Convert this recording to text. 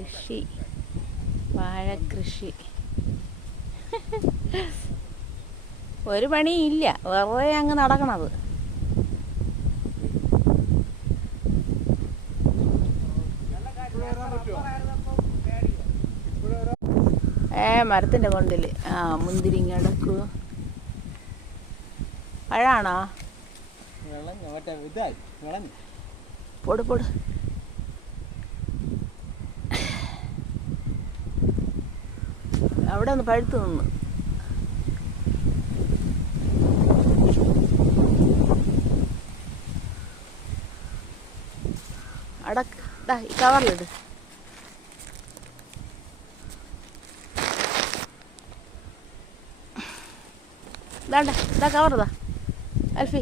കൃഷി, വാഴക്കൃഷി. ഒരു പണിയില്ല, വെറുതെ അങ്ങ് നടക്കണത്. മരത്തിൻ്റെ കൊണ്ടിൽ മുന്തിരിങ്ങ കിടക്കൂ. പഴാണോ? പൊട് പൊട്. അവിടെ ഒന്ന് പഴുത്ത് നിന്ന്. അടക്ക് ഈ കവറിലിട്. ഇതാണ്ട, ഇതാ കവർ, ഇതാ അൽഫി.